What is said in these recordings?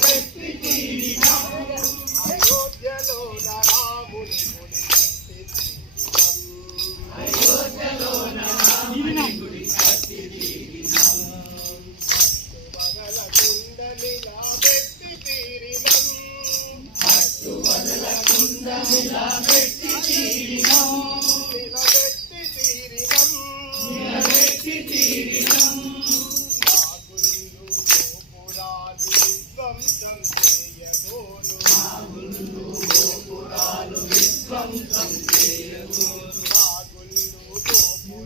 పెట్టి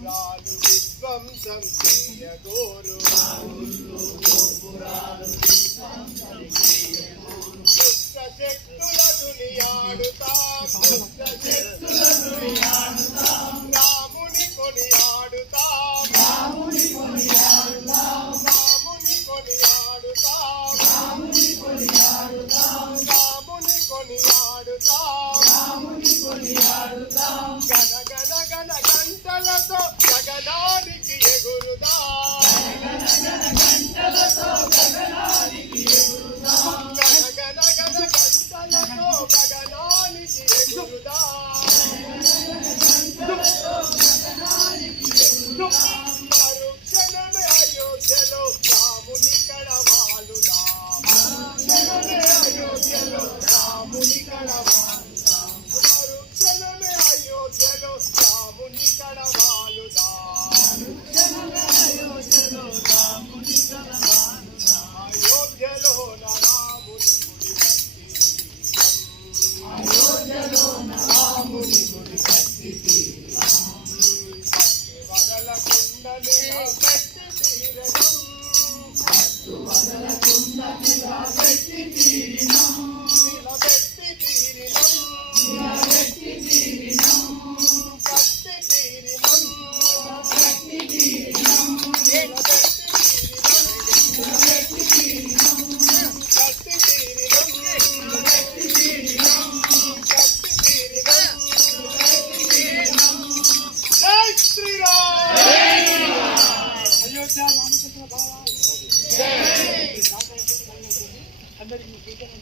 గోపురాలు విధ్వంసం చేయగోరు దుష్ట శక్తుల అందరికీ సూచన